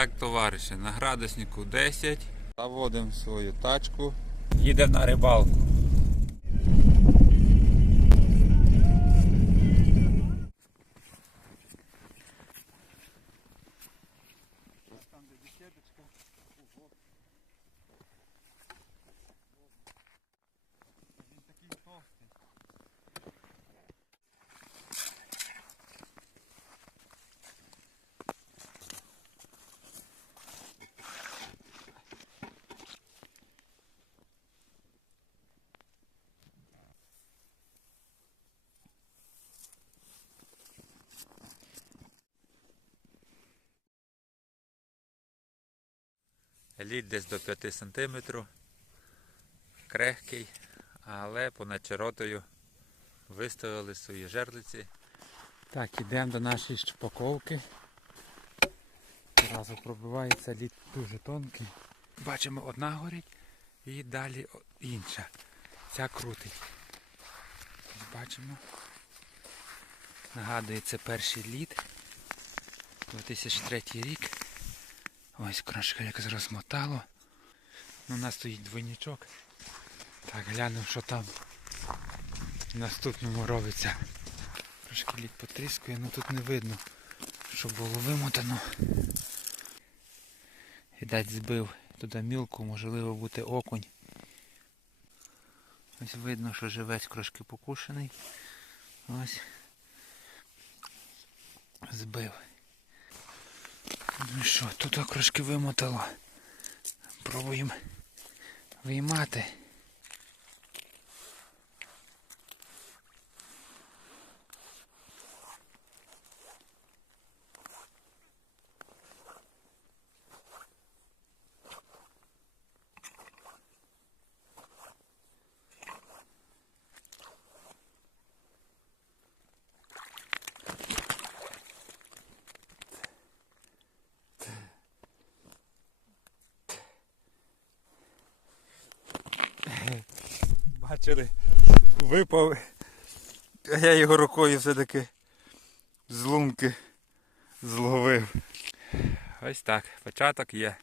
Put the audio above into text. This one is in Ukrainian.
так, товариші, на градуснику 10. Заводимо свою тачку. Їдемо на рибалку. Лід десь до 5 см. Крехкий, але понад чаротою виставили свої жерлиці. Так, ідемо до нашої шпаковки. Одразу пробивається лід дуже тонкий. Бачимо, одна горить і далі інша. Ця крутить. Бачимо. Нагадує, це перший лід. 2003 рік. Ось крошка як розмотало. Ну, у нас стоїть двойничок. Так, глянемо, що там в наступному робиться. Трошки лід потріскує, але тут не видно, що було вимотано. Відать збив туди мілку, можливо бути окунь. Ось видно, що живець трошки покушений. Ось. Збив. Ну що, тут окрошки вимотало. Пробуємо виймати. Бачили, випав. А я його рукою все-таки з лунки зловив. Ось так, початок є.